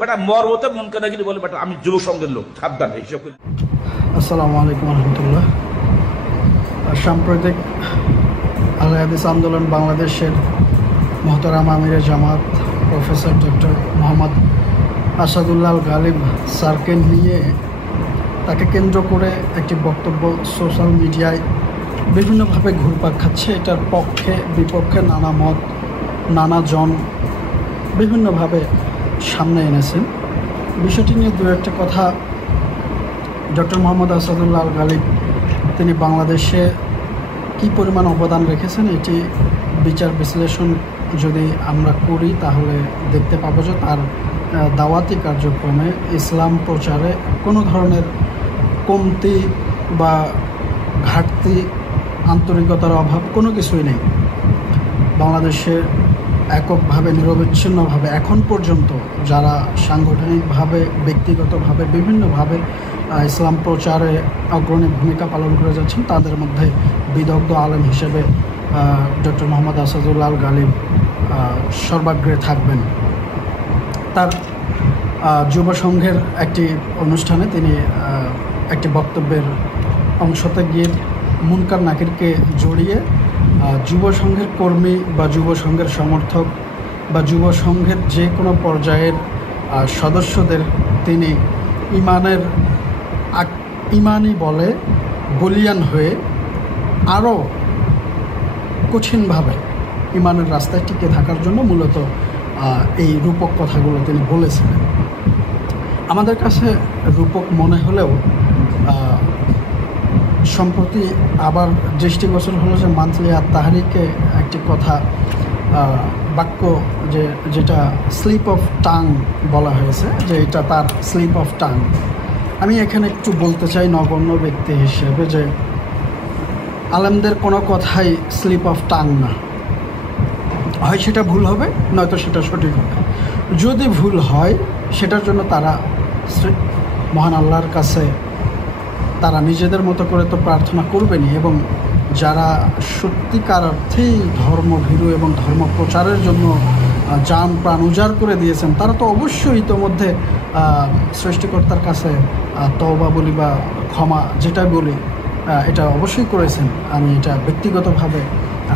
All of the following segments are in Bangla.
বেটা মরবতে মন কানা গিয়ে বলে বেটা আমি যুব সংঘের লোক, সাবধান এইসব। আসসালামু আলাইকুম রহমতুল্লাহ। সাম্প্রতিক আহলে হাদিস আন্দোলন বাংলাদেশের মোহতারাম আমিরে জামাত প্রফেসর ডক্টর মোহাম্মদ আসাদুল্লাহ আল গালিব স্যারকে নিয়ে তাকে কেন্দ্র করে একটি বক্তব্য সোশ্যাল মিডিয়ায় বিভিন্নভাবে ঘুরপাক খাচ্ছে। এটার পক্ষে বিপক্ষে নানা মত নানা জন বিভিন্নভাবে সামনে এনেছেন। বিষয়টি নিয়ে দু একটা কথা। ডক্টর মোহাম্মদ আসাদুল্লাহ আল গালিব তিনি বাংলাদেশে কী পরিমাণ অবদান রেখেছেন এটি বিচার বিশ্লেষণ যদি আমরা করি তাহলে দেখতে পাবো যে তার দাওয়াতি কার্যক্রমে ইসলাম প্রচারে কোনো ধরনের কমতি বা ঘাটতি আন্তরিকতার অভাব কোনো কিছুই নেই। বাংলাদেশে এককভাবে নিরবিচ্ছিন্নভাবে এখন পর্যন্ত যারা সাংগঠনিকভাবে ব্যক্তিগতভাবে বিভিন্নভাবে ইসলাম প্রচারে অগ্রণী ভূমিকা পালন করে যাচ্ছেন তাদের মধ্যে বিদগ্ধ আলেম হিসেবে ডক্টর মোহাম্মদ আসাদুল্লাহ আল গালিব সর্বাগ্রে থাকবেন। তার যুব সংঘের একটি অনুষ্ঠানে তিনি একটি বক্তব্যের অংশতে গিয়ে মুনকার নাকিরকে জড়িয়ে যুব সংঘের কর্মী বা যুব সংঘের সমর্থক বা যুব সংঘের যে কোনো পর্যায়ের সদস্যদের তিনি ইমানি বলে বলিয়ান হয়ে আরও কঠিনভাবে ইমানের রাস্তায় টিকে থাকার জন্য মূলত এই রূপক কথাগুলো তিনি বলেছিলেন। আমাদের কাছে রূপক মনে হলেও সম্প্রতি আবার দৃষ্টিগোচর হলো যে মান্থলি আত-তাহরিকে একটি কথা বাক্য যেটা স্লিপ অফ টাং বলা হয়েছে, যে এটা তার স্লিপ অফ টাং। আমি এখানে একটু বলতে চাই নগণ্য ব্যক্তি হিসেবে যে আলেমদের কোনো কথাই স্লিপ অফ টাং না, হয় সেটা ভুল হবে নয়তো সেটা সঠিক হবে। যদি ভুল হয় সেটার জন্য তারা মহান আল্লাহর কাছে তারা নিজেদের মতো করে তো প্রার্থনা করবেনই, এবং যারা সত্যিকার অর্থেই ধর্মভীরু এবং ধর্ম প্রচারের জন্য জান প্রাণ উজাড় করে দিয়েছেন তারা তো অবশ্যই ইতোমধ্যে সৃষ্টিকর্তার কাছে তওবা বলি বা ক্ষমা যেটা বলি এটা অবশ্যই করেছেন। আমি এটা ব্যক্তিগতভাবে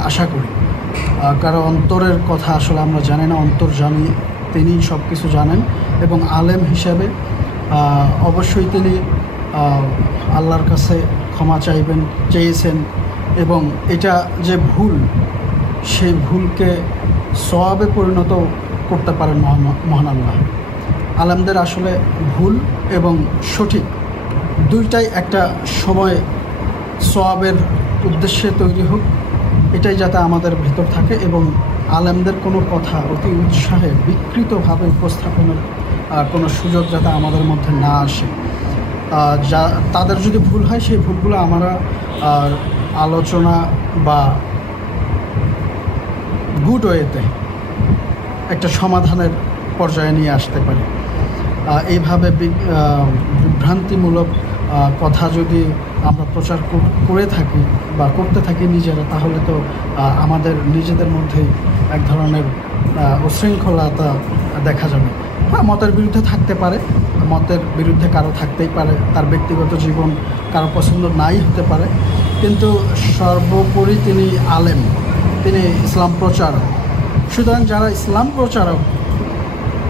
আশা করি, কারণ অন্তরের কথা আসলে আমরা জানি না, অন্তর জানি, তিনি সব কিছু জানেন। এবং আলেম হিসাবে অবশ্যই তিনি আল্লাহর কাছে ক্ষমা চেয়েছেন, এবং এটা যে ভুল সেই ভুলকে সওয়াবে পরিণত করতে পারেন মহান আল্লাহ। আলেমদের আসলে ভুল এবং সঠিক দুইটাই একটা সময় সওয়াবের উদ্দেশ্যে তৈরি হোক, এটাই যাতে আমাদের ভেতর থাকে, এবং আলেমদের কোনো কথা অতি উৎসাহে বিকৃতভাবে উপস্থাপনের কোনো সুযোগ যাতে আমাদের মধ্যে না আসে। যা তাদের যদি ভুল হয় সেই ভুলগুলো আমরা আলোচনা বা গুড ওয়েতে একটা সমাধানের পর্যায়ে নিয়ে আসতে পারি। এইভাবে বিভ্রান্তিমূলক কথা যদি আমরা প্রচার করে থাকি বা করতে থাকি নিজেরা, তাহলে তো আমাদের নিজেদের মধ্যেই এক ধরনের উশৃঙ্খলতা দেখা যাবে। হ্যাঁ, মতের বিরুদ্ধে থাকতে পারে, মতের বিরুদ্ধে কারো থাকতেই পারে, তার ব্যক্তিগত জীবন কারো পছন্দ নাই হতে পারে, কিন্তু সর্বোপরি তিনি আলেম, তিনি ইসলাম প্রচারক। সুতরাং যারা ইসলাম প্রচারক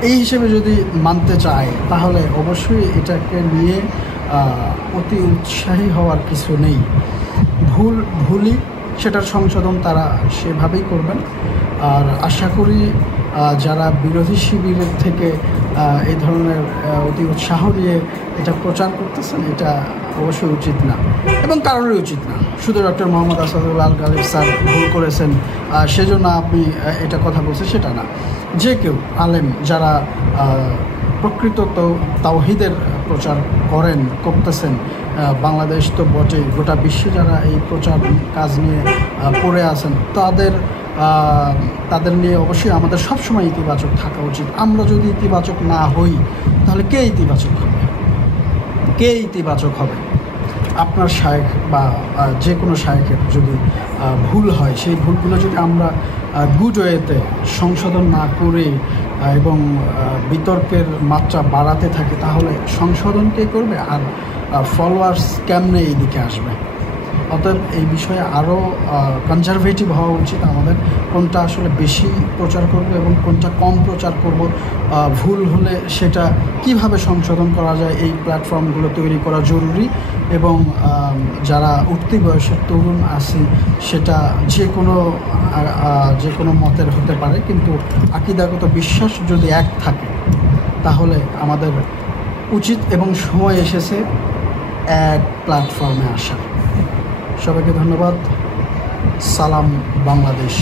এই হিসেবে যদি মানতে চায় তাহলে অবশ্যই এটাকে নিয়ে অতি উৎসাহী হওয়ার কিছু নেই। ভুলই সেটার সংশোধন তারা সেভাবেই করবেন। আর আশা করি যারা বিরোধী শিবিরের থেকে এই ধরনের অতি উৎসাহ নিয়ে এটা প্রচার করতেছেন এটা অবশ্যই উচিত না, এবং কারোরই উচিত না। শুধু ডক্টর মোহাম্মদ আসাদুল্লাহ আল গালিব স্যার ভুল করেছেন সেজন্য আপনি এটা কথা বলছেন সেটা না। যে কেউ আলেম যারা প্রকৃত তাওহীদের প্রচার করতেছেন, বাংলাদেশ তো বটেই, গোটা বিশ্বে যারা এই প্রচার কাজ নিয়ে পড়ে আছেন তাদের নিয়ে অবশ্যই আমাদের সবসময় ইতিবাচক থাকা উচিত। আমরা যদি ইতিবাচক না হই তাহলে কে ইতিবাচক হবে? আপনার শায়েখ বা যে কোনো শায়েখের যদি ভুল হয় সেই ভুলগুলো যদি আমরা গুড ওয়েতে সংশোধন না করে এবং বিতর্কের মাত্রা বাড়াতে থাকে, তাহলে সংশোধন কে করবে? আর ফলোয়ার্স কেমনে এই দিকে আসবে? অতএব এই বিষয়ে আরও কনজারভেটিভ হওয়া উচিত আমাদের। কোনটা আসলে বেশি প্রচার করব এবং কোনটা কম প্রচার করব, ভুল হলে সেটা কিভাবে সংশোধন করা যায়, এই প্ল্যাটফর্মগুলো তৈরি করা জরুরি। এবং যারা উঠতি বয়সের তরুণ আছে, সেটা যে কোনো মতের হতে পারে, কিন্তু আকিদাগত বিশ্বাস যদি এক থাকে তাহলে আমাদের উচিত এবং সময় এসেছে এক প্ল্যাটফর্মে আসার। সবাইকে ধন্যবাদ। সালাম বাংলাদেশ।